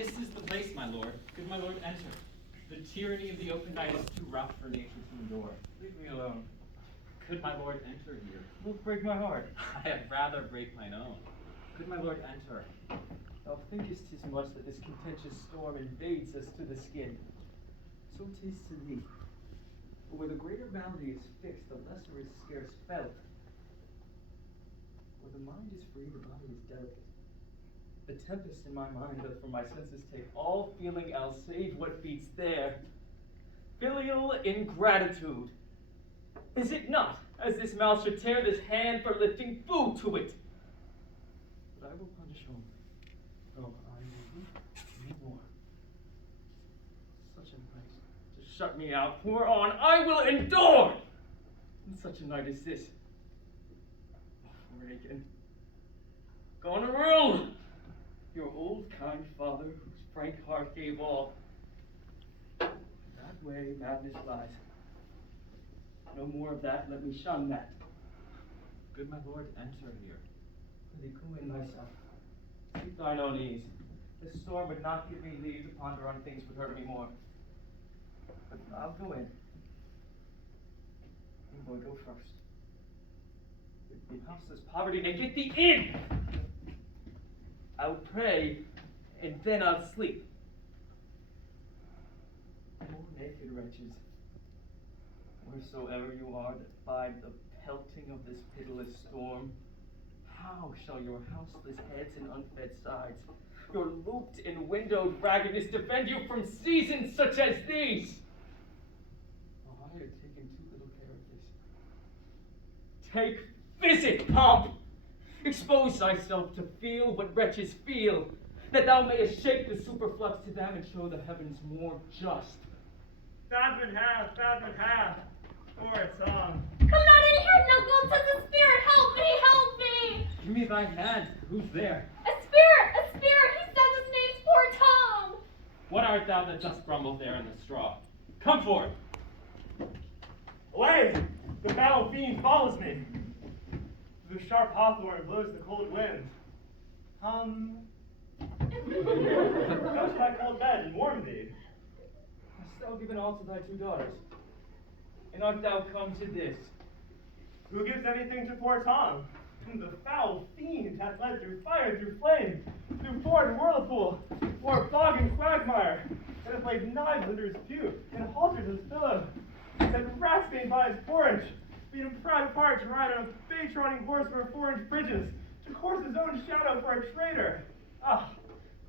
This is the place, my lord. Good my lord, enter. The tyranny of the open night is too rough for nature to endure. Leave me alone. Could my lord enter here? Wilt break my heart. I had rather break mine own. Could my lord enter? Thou thinkest 'tis much that this contentious storm invades us to the skin. So 'tis to thee. But where the greater malady is fixed, the lesser is scarce felt. Where the mind is free, the body is delicate. The tempest in my mind doth from my senses take all feeling else save what beats there. Filial ingratitude. Is it not, as this mouth should tear this hand for lifting food to it? But I will punish home. Oh, I will weep no more. Such a night to shut me out, pour on, I will endure! In such a night as this. Oh, Reagan. Goneril! Your old kind father, whose frank heart gave all. That way madness lies. No more of that, let me shun that. Good my lord, enter here. Prithee, cool in thyself. Keep thine own ease. This storm would not give me leave to ponder on things would hurt me more. But I'll go in. You boy, go first. If the houseless poverty may get thee in! I'll pray, and then I'll sleep. Poor naked wretches, wheresoever you are that bide the pelting of this pitiless storm, how shall your houseless heads and unfed sides, your looped and windowed raggedness defend you from seasons such as these? Oh, I have taken too little care of this. Take physic, pomp! Expose thyself to feel what wretches feel, that thou mayest shake the superflux to them and show the heavens more just. Badman hath, poor Tom. Come not in here, knuckles, says the spirit, help me, help me! Give me thy hand. Who's there? A spirit, he says his name's poor Tom. What art thou that dost grumble there in the straw? Come forth! Away! The foul fiend follows me. The sharp hawthorn blows the cold wind. Come. Go to thy cold bed and warm thee. Hast thou given all to thy two daughters? And art thou come to this? Who gives anything to poor Tom? Whom the foul fiend hath led through fire, through flame, through ford and whirlpool, o'er bog and quagmire, and hath laid knives under his pew, and halters his pillow, and rat-stained by his porridge, being proud of heart to ride on a bay-trotting horse for 4-inch bridges, to course his own shadow for a traitor. Ah,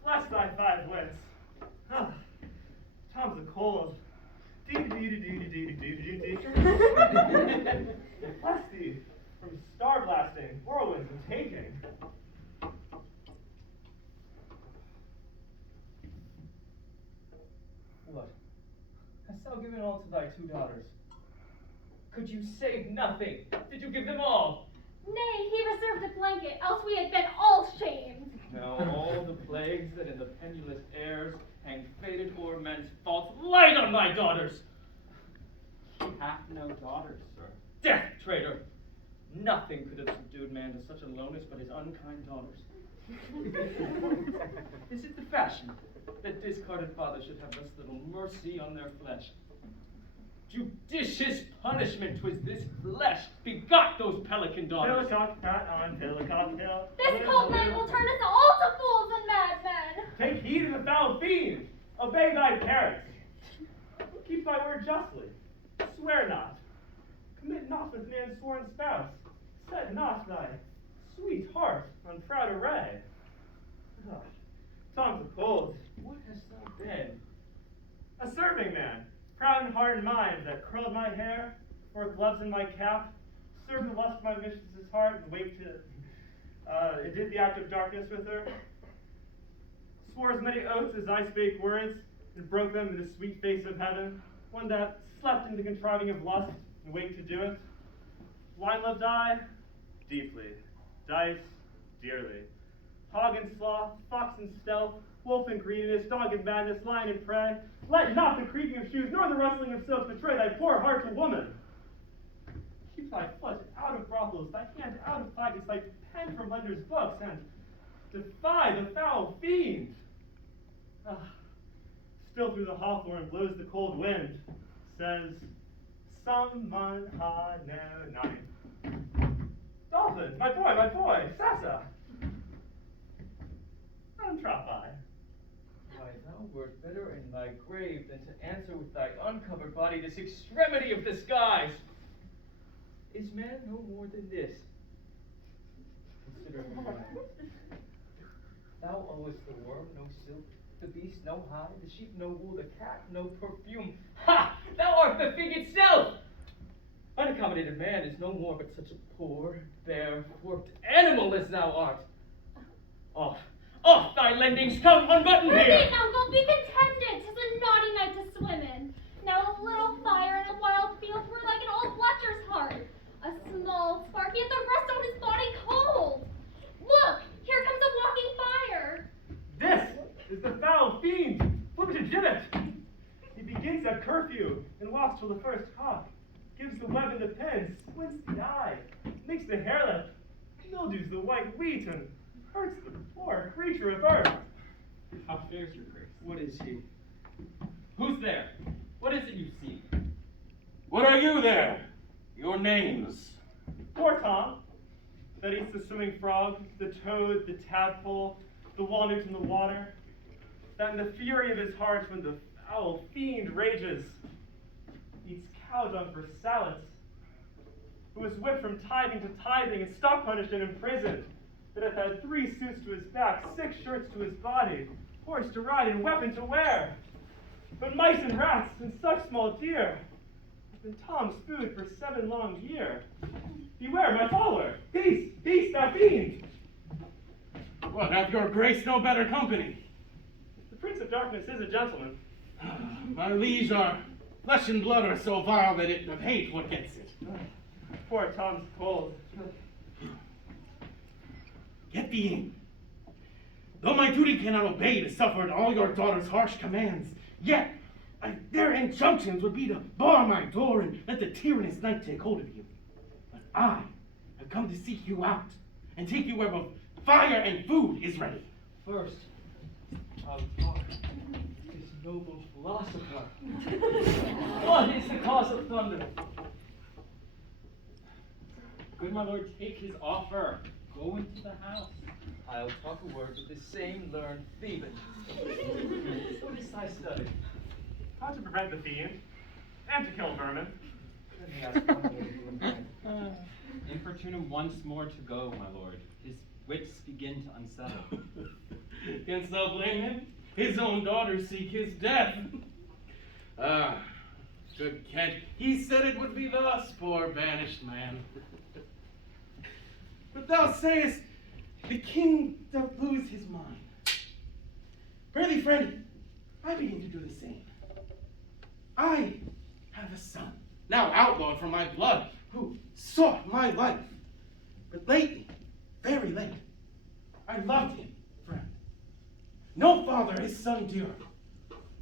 bless thy 5 wits. Ah, Tom's a cold. Bless thee from star blasting, whirlwinds, and taking. What? Hast thou given all to thy two daughters? Could you save nothing? Did you give them all? Nay, he reserved a blanket, else we had been all shamed. Now all the plagues that in the pendulous airs hang fated o'er men's faults light on my daughters. He hath no daughters, sir. Death, traitor! Nothing could have subdued man to such aloneness but his unkind daughters. Is it the fashion that discarded fathers should have thus little mercy on their flesh? Judicious punishment 'twas this flesh begot those pelican daughters. Pillicock pat on Pillicock hill. This cold night will turn us all to fools and madmen. Take heed of the foul fiend. Obey thy parents. Keep thy word justly. Swear not. Commit not with man's sworn spouse. Set not thy sweet heart on proud array. Ah, Tom's a cold. What hast thou been? A serving man, proud in heart and mind, that curled my hair, wore gloves in my cap, served the lust of my mistress's heart, and waked to it did the act of darkness with her, swore as many oaths as I spake words, and broke them in the sweet face of heaven, one that slept in the contriving of lust, and waked to do it. Wine loved I deeply, dice dearly, hog and sloth, fox and stealth, wolf and greediness, dog and madness, lion and prey. Let not the creaking of shoes nor the rustling of silks betray thy poor heart to woman. Keep thy foot out of brothels, thy hand out of pockets, thy pen from lenders' books, and defy the foul fiend. Still through the hawthorn blows the cold wind, says, someone ha no night. Dolphin, my boy, Sasa. Let him drop by. Why, thou wert better in thy grave than to answer with thy uncovered body this extremity of the skies. Is man no more than this? Consider me right. Thou owest the worm no silk, the beast no hide, the sheep no wool, the cat no perfume. Ha! Thou art the thing itself! Unaccommodated man is no more but such a poor, bare, warped animal as thou art. Off, off thy lendings, come, unbutton here! Repeat, uncle, be contented. 'Tis a naughty night to swim in. Now a little fire in a wild field were like an old blucher's heart. A small spark, yet the rest on his body cold. Look, here comes a walking fire. This is the foul fiend, put to gibbet. He begins at curfew and walks till the first cock, gives the web in the pen, squints the eye, makes the hairlet, mildews the white wheat, and hurts the poor creature of earth. How fares your grace? What is he? Who's there? What is it you see? What are you there? Your names? Poor Tom, that eats the swimming frog, the toad, the tadpole, the walnut in the water, that in the fury of his heart when the foul fiend rages, eats cow dung for salads, who was whipped from tithing to tithing and stock punished and imprisoned, that hath had 3 suits to his back, 6 shirts to his body, horse to ride and weapon to wear. But mice and rats and such small deer have been Tom's food for 7 long year. Beware, my follower! Peace, peace, thou fiend! What, hath your grace no better company? The Prince of Darkness is a gentleman. My liege, our flesh and blood are so vile that it of hate what gets it. Poor Tom's cold. Get thee in. Though my duty cannot obey to suffer all your daughter's harsh commands, yet their injunctions would be to bar my door and let the tyrannous night take hold of you. But I have come to seek you out and take you where both fire and food is ready. First, I'll talk this noble philosopher. What is the cause of thunder? Good my lord, take his offer. Go into the house. I'll talk a word with the same learned Theban. What is thy study? How to prevent the fiend, and to kill vermin. Let me ask one more little Importune him once more to go, my lord. His wits begin to unsettle. Canst thou blame him? His own daughters seek his death. Ah, good Kent. He said it would be thus, poor banished man. But thou sayest the king doth lose his mind. Prithee, friend, I begin to do the same. I have a son, now outlawed from my blood, who sought my life. But lately, very late, I loved him, friend. No father his son dearer.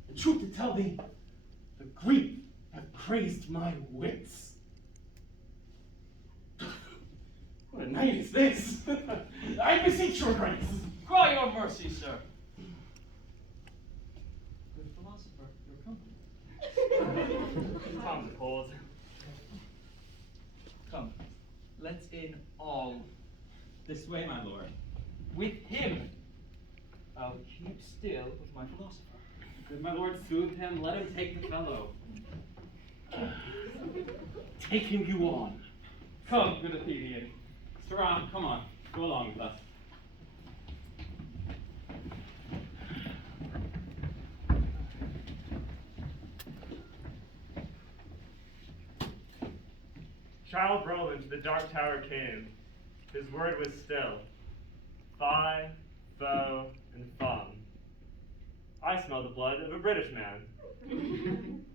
The truth to tell thee, the grief hath crazed my wits. What a night is this? I beseech your grace. Cry your mercy, sir. Good philosopher, your company. Tom's cold. Come, let's in all. This way, my lord. With him, I'll keep still with my philosopher. Good my lord, soothe him. Let him take the fellow. Take him you on. Come, good Athenian. Saram, come on. Go along with us. Child Roland to the dark tower came. His word was still. Fi, fo, and fum. I smell the blood of a British man.